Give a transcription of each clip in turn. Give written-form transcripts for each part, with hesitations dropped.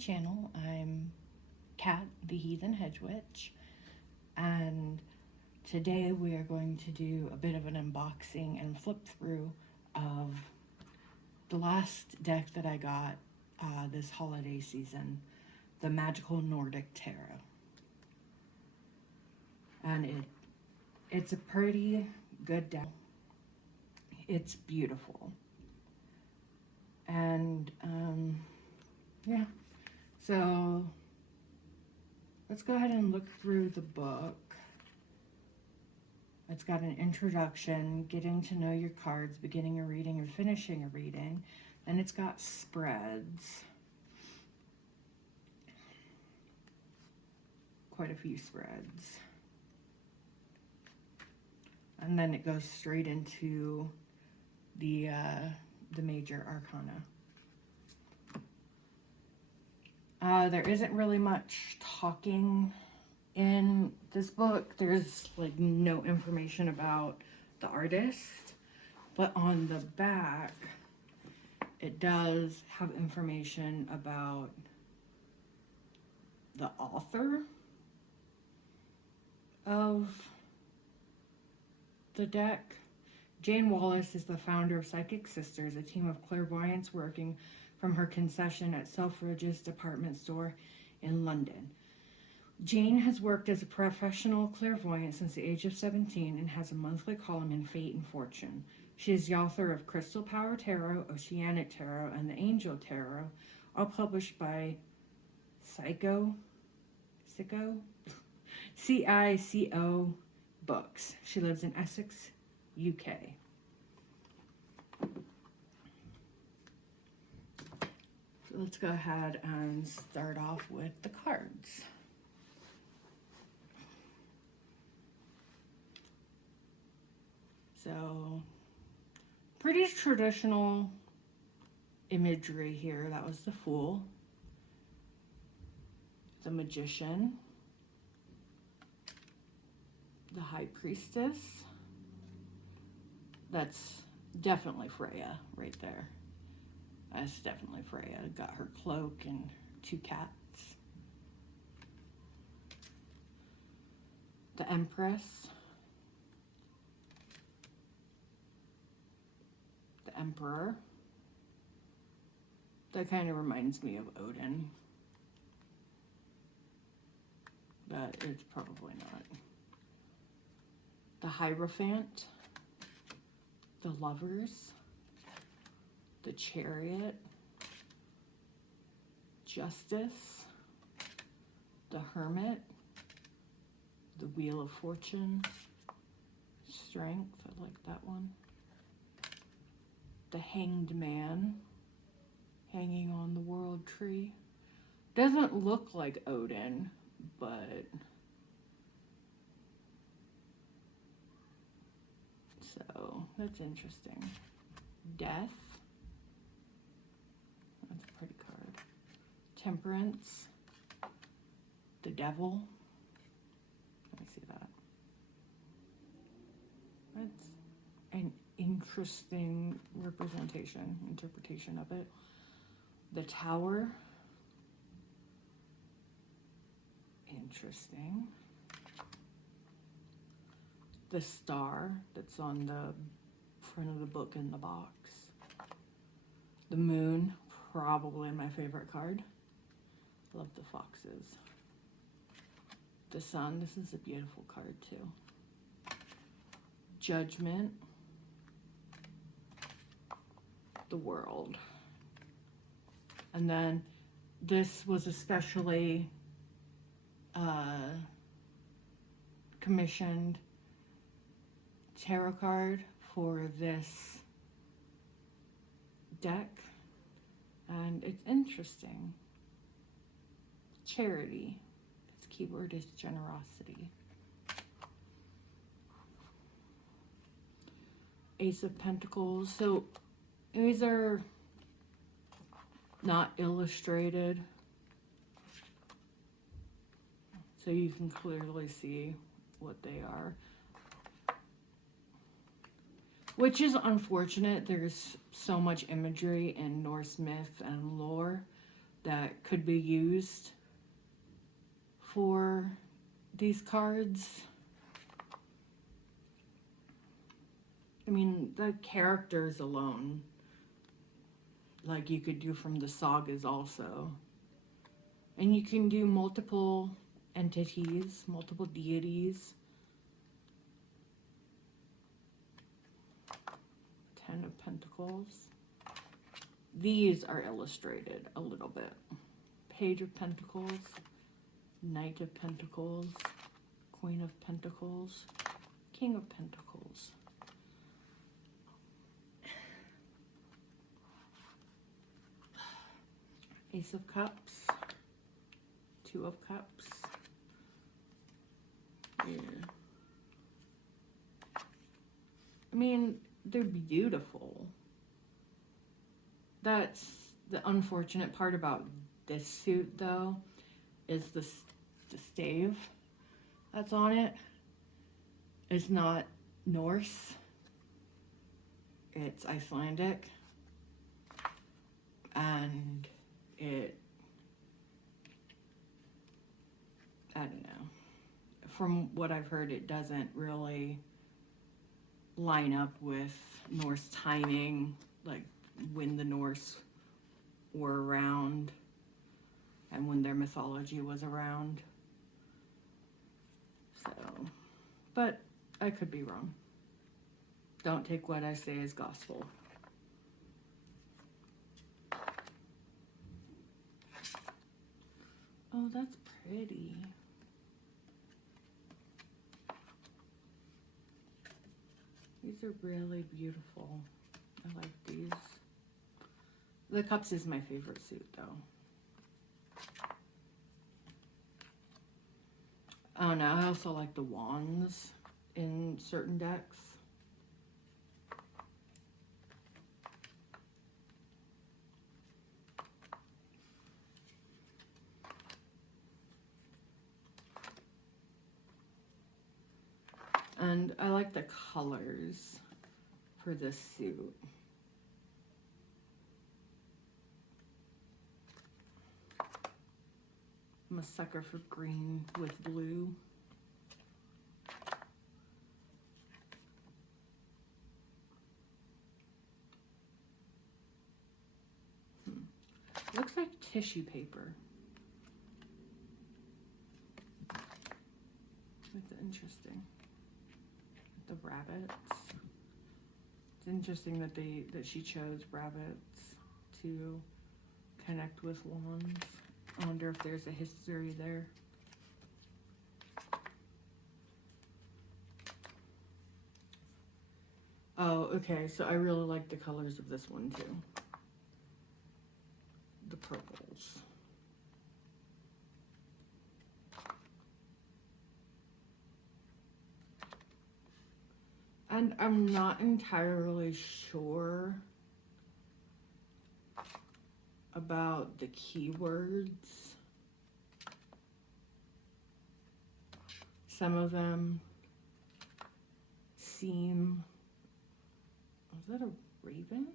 channel. I'm Kat, the Heathen Hedge Witch, and today we are going to do a bit of an unboxing and flip through of the last deck that I got this holiday season, the Magical Nordic Tarot. And it's a pretty good deck. It's beautiful. And yeah, so let's go ahead and look through the book. It's got an introduction, getting to know your cards, beginning a reading or finishing a reading, and it's got spreads. Quite a few spreads. And then it goes straight into the major arcana. There isn't really much talking in this book. There's like no information about the artist, but on the back it does have information about the author of the deck. Jane Wallace is the founder of Psychic Sisters, a team of clairvoyants working from her concession at Selfridge's department store in London. Jane has worked as a professional clairvoyant since the age of 17 and has a monthly column in Fate and Fortune. She is the author of Crystal Power Tarot, Oceanic Tarot, and the Angel Tarot, all published by CICO Books. She lives in Essex, UK. So let's go ahead and start off with the cards. So, pretty traditional imagery here. That was the Fool, the Magician, the High Priestess. That's definitely Freya right there. That's definitely Freya. Got her cloak and two cats. The Empress. The Emperor. That kind of reminds me of Odin, but it's probably not. The Hierophant. The Lovers. The Chariot. Justice. The Hermit. The Wheel of Fortune. Strength, I like that one. The Hanged Man, hanging on the World Tree. Doesn't look like Odin, but so that's interesting. Death. That's a pretty card. Temperance. The Devil. Let me see that. That's an interesting interpretation of it. The Tower. Interesting. The Star that's on the front of the book in the box. The Moon, probably my favorite card. Love the foxes. The Sun, this is a beautiful card too. Judgment. The World. And then this was especially commissioned tarot card for this deck, and it's interesting. Charity. Its keyword is generosity. Ace of Pentacles. So these are not illustrated, so you can clearly see what they are, which is unfortunate. There's so much imagery in Norse myth and lore that could be used for these cards. I mean, the characters alone, like you could do from the sagas also. And you can do multiple entities, multiple deities. 10 of Pentacles. These are illustrated a little bit. Page of Pentacles, Knight of Pentacles, Queen of Pentacles, King of Pentacles. Ace of Cups, Two of Cups. Yeah. I mean, they're beautiful. That's the unfortunate part about this suit, though, is the stave that's on it. It's not Norse. It's Icelandic. And I don't know. From what I've heard, it doesn't really line up with Norse timing, like when the Norse were around and when their mythology was around. So, but I could be wrong. Don't take what I say as gospel. Oh, that's pretty. These are really beautiful. I like these. The Cups is my favorite suit, though. Oh no, I also like the Wands in certain decks. And I like the colors for this suit. I'm a sucker for green with blue. Looks like tissue paper. That's interesting. The rabbits. It's interesting that she chose rabbits to connect with wands. I wonder if there's a history there. Oh, okay, so I really like the colors of this one too. The purples. And I'm not entirely sure about the keywords. Some of them seem... Is that a raven?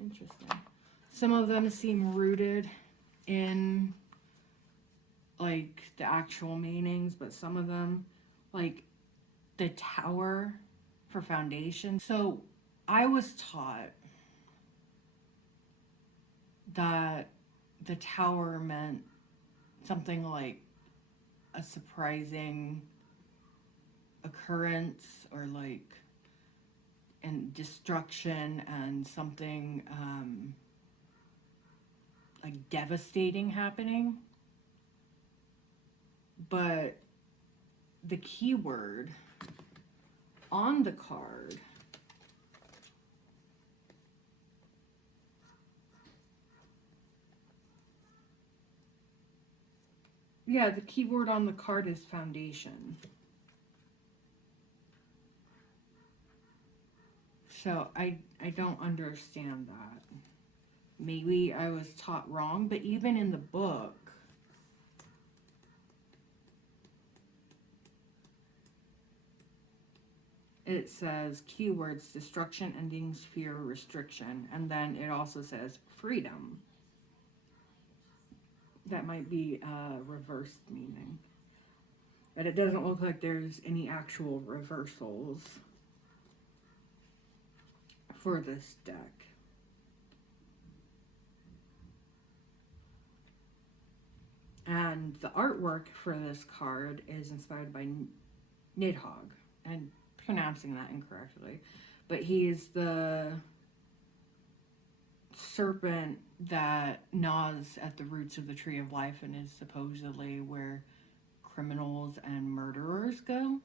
Interesting. Some of them seem rooted in like the actual meanings, but some of them, like the tower for foundation. So I was taught that the tower meant something like a surprising occurrence or like and destruction and something like devastating happening. But the keyword on the card the keyword on the card is foundation. So I don't understand that. Maybe I was taught wrong, but even in the book, it says keywords: destruction, endings, fear, restriction. And then it also says freedom. That might be reversed meaning. But it doesn't look like there's any actual reversals for this deck. And the artwork for this card is inspired by Nidhogg. And pronouncing that incorrectly. But he is the serpent that gnaws at the roots of the tree of life and is supposedly where criminals and murderers go.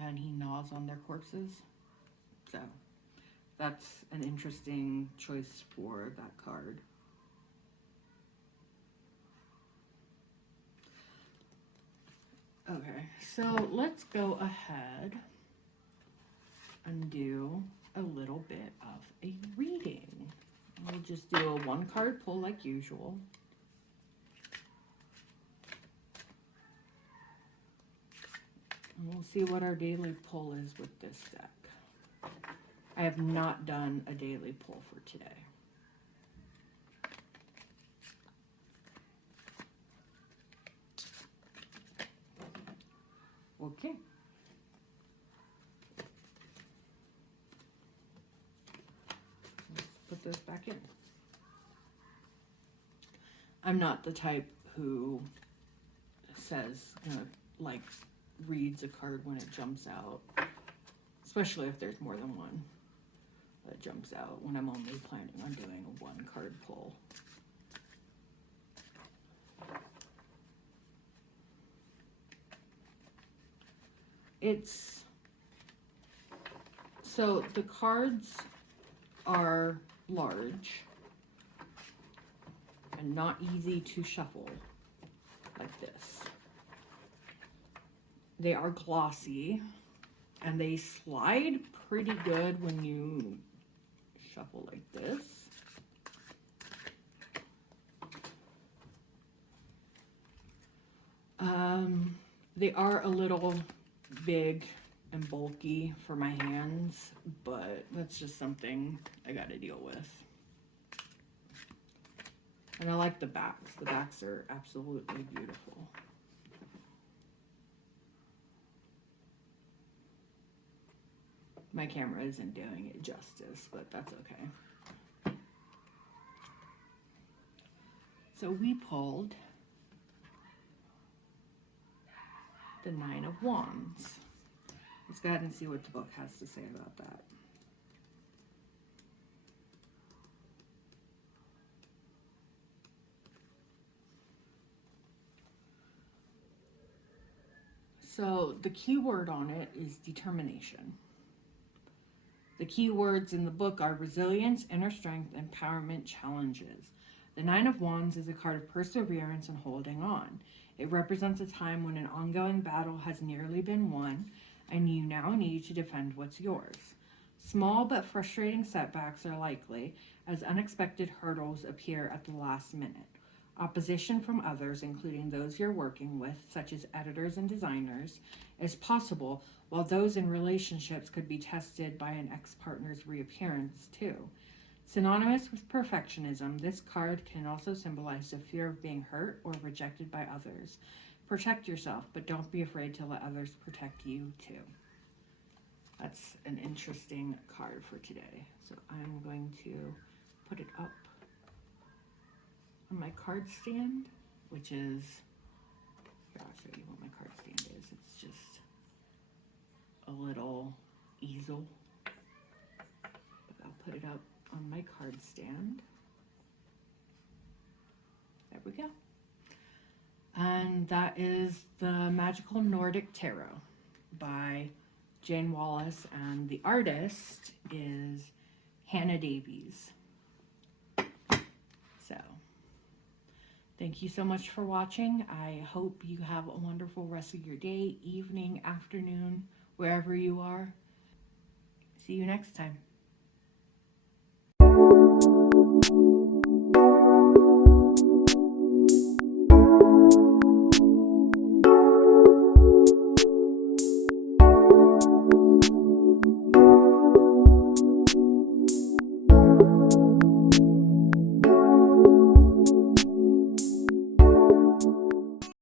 And he gnaws on their corpses. So that's an interesting choice for that card. Okay, so let's go ahead and do a little bit of a reading. We'll just do a one card pull like usual. And we'll see what our daily pull is with this deck. I have not done a daily pull for today. Okay. Let's put this back in. I'm not the type who says, like, reads a card when it jumps out, especially if there's more than one that jumps out when I'm only planning on doing a one card pull. So the cards are large and not easy to shuffle like this. They are glossy and they slide pretty good when you shuffle like this. They are a little big and bulky for my hands, but that's just something I gotta deal with. And I like the backs. The backs are absolutely beautiful. My camera isn't doing it justice, but that's okay. So we pulled the Nine of Wands. Let's go ahead and see what the book has to say about that. So the key word on it is determination. The key words in the book are resilience, inner strength, empowerment, challenges. The Nine of Wands is a card of perseverance and holding on. It represents a time when an ongoing battle has nearly been won, and you now need to defend what's yours. Small but frustrating setbacks are likely, as unexpected hurdles appear at the last minute. Opposition from others, including those you're working with, such as editors and designers, is possible, while those in relationships could be tested by an ex-partner's reappearance too. Synonymous with perfectionism, this card can also symbolize the fear of being hurt or rejected by others. Protect yourself, but don't be afraid to let others protect you too. That's an interesting card for today. So I'm going to put it up on my card stand, which is, here, I'll show you what my card stand is. It's just a little easel. But I'll put it up on my card stand. There we go. And that is the Magical Nordic Tarot by Jane Wallace, and the artist is Hannah Davies. So, thank you so much for watching. I hope you have a wonderful rest of your day, evening, afternoon, wherever you are. See you next time.